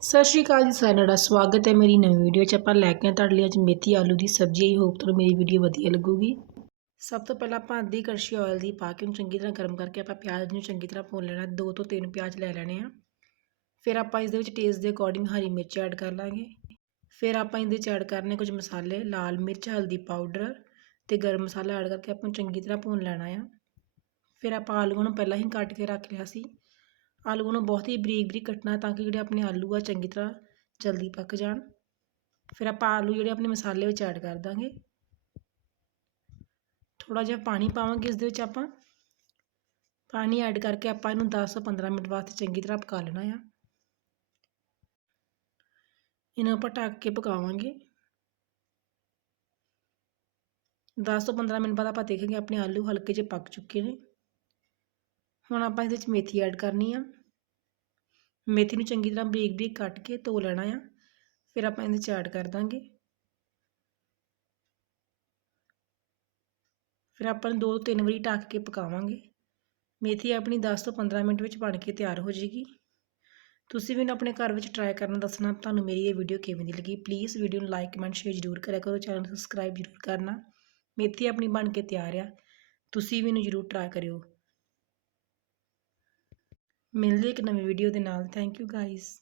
ਸਤਿ ਸ਼੍ਰੀ ਅਕਾਲ ਜੀ ਸਾਰਿਆਂ ਦਾ, ਸਵਾਗਤ ਹੈ ਮੇਰੀ ਨਵੀਂ ਵੀਡੀਓ 'ਚ। ਆਪਾਂ ਲੈ ਕੇ ਆਏ ਤੁਹਾਡੇ ਲਈ ਅੱਜ ਮੇਥੀ ਆਲੂ ਦੀ ਸਬਜ਼ੀ। ਆਈ ਹੋਪ ਤੁਹਾਨੂੰ ਮੇਰੀ ਵੀਡੀਓ ਵਧੀਆ ਲੱਗੂਗੀ। ਸਭ ਤੋਂ ਪਹਿਲਾਂ ਆਪਾਂ ਅੱਧੀ ਕੜਛੀ ਆਇਲ ਦੀ ਪਾ ਕੇ ਉਹਨੂੰ ਚੰਗੀ ਤਰ੍ਹਾਂ ਗਰਮ ਕਰਕੇ ਆਪਾਂ ਪਿਆਜ਼ ਨੂੰ ਚੰਗੀ ਤਰ੍ਹਾਂ ਭੁੰਨ ਲੈਣਾ। ਦੋ ਤੋਂ ਤਿੰਨ ਪਿਆਜ਼ ਲੈ ਲੈਣੇ ਆ। ਫਿਰ ਆਪਾਂ ਇਸ ਦੇ ਵਿੱਚ ਟੇਸਟ ਦੇ ਅਕੋਰਡਿੰਗ ਹਰੀ ਮਿਰਚ ਐਡ ਕਰ ਲਾਂਗੇ। ਫਿਰ ਆਪਾਂ ਇਹਦੇ 'ਚ ਐਡ ਕਰਨੇ ਕੁਝ ਮਸਾਲੇ, ਲਾਲ ਮਿਰਚ, ਹਲਦੀ ਪਾਊਡਰ ਤੇ ਗਰਮ ਮਸਾਲਾ ਐਡ ਕਰਕੇ ਆਪਾਂ ਨੂੰ ਚੰਗੀ ਤਰ੍ਹਾਂ ਭੁੰਨ ਲੈਣਾ ਆ। ਫਿਰ ਆਪਾਂ ਆਲੂਆਂ ਨੂੰ ਪਹਿਲਾਂ ਹੀ ਕੱਟ ਕੇ ਰੱਖ ਲਿਆ ਸੀ। ਆਲੂ ਨੂੰ ਬਹੁਤ ਹੀ ਬਰੀਕ ਬਰੀਕ ਕੱਟਣਾ ਤਾਂ ਕਿ ਜਿਹੜੇ ਆਪਣੇ ਆਲੂ ਆ ਚੰਗੀ ਤਰ੍ਹਾਂ ਜਲਦੀ ਪੱਕ ਜਾਣ। ਫਿਰ ਆਪਾਂ ਆਲੂ ਜਿਹੜੇ ਆਪਣੇ ਮਸਾਲੇ ਵਿੱਚ ਐਡ ਕਰ ਦਾਂਗੇ। ਥੋੜਾ ਜਿਹਾ ਪਾਣੀ ਪਾਵਾਂਗੇ ਇਸ ਦੇ ਵਿੱਚ ਆਪਾਂ। ਪਾਣੀ ਐਡ ਕਰਕੇ ਆਪਾਂ ਇਹਨੂੰ 10 ਤੋਂ 15 ਮਿੰਟ ਵਾਸਤੇ ਚੰਗੀ ਤਰ੍ਹਾਂ ਪਕਾ ਲੈਣਾ ਆ। ਇਹਨੂੰ ਆਪਾਂ ਢੱਕ ਕੇ ਪਕਾਵਾਂਗੇ। 10 ਤੋਂ 15 ਮਿੰਟ ਬਾਅਦ ਆਪਾਂ ਦੇਖਾਂਗੇ ਆਪਣੇ ਆਲੂ ਹਲਕੇ ਜਿਹੇ ਪੱਕ ਚੁੱਕੇ ਨੇ। ਹੁਣ ਆਪਾਂ ਇਹਦੇ ਵਿੱਚ ਮੇਥੀ ਐਡ ਕਰਨੀ ਆ। ਮੇਥੀ ਨੂੰ ਚੰਗੀ ਤਰ੍ਹਾਂ ਬਰੀਕ ਬਰੀਕ ਕੱਟ ਕੇ ਧੋ ਲੈਣਾ ਆ। ਫਿਰ ਆਪਾਂ ਇਹਦੇ ਚ ਐਡ ਕਰ ਦਾਂਗੇ। ਫਿਰ ਆਪਾਂ ਨੂੰ ਦੋ ਤਿੰਨ ਵਾਰੀ ਢੱਕ ਕੇ ਪਕਾਵਾਂਗੇ। ਮੇਥੀ ਆਪਣੀ 10 ਤੋਂ 15 ਮਿੰਟ ਵਿੱਚ ਬਣ ਕੇ ਤਿਆਰ ਹੋ ਜਾਏਗੀ ਤੁਸੀਂ ਵੀ ਇਹਨੂੰ ਆਪਣੇ ਘਰ ਵਿੱਚ ਟਰਾਈ ਕਰਨਾ ਦੱਸਣਾ, ਤੁਹਾਨੂੰ ਮੇਰੀ ਇਹ ਵੀਡੀਓ ਕਿਵੇਂ ਦੀ ਲੱਗੀ ਪਲੀਜ਼ ਵੀਡੀਓ ਨੂੰ ਲਾਈਕ ਕਮੈਂਟ ਸ਼ੇਅਰ ਜ਼ਰੂਰ ਕਰਿਆ ਕਰੋ। ਚੈਨਲ ਸਬਸਕ੍ਰਾਈਬ ਜ਼ਰੂਰ ਕਰਨਾ। ਮੇਥੀ ਆਪਣੀ ਬਣ ਕੇ ਤਿਆਰ ਆ। ਤੁਸੀਂ ਵੀ ਇਹਨੂੰ ਜ਼ਰੂਰ ਟਰਾਈ ਕਰਿਓ। ਮਿਲਦੇ ਇੱਕ ਨਵੀਂ ਵੀਡੀਓ ਦੇ ਨਾਲ। Thank you guys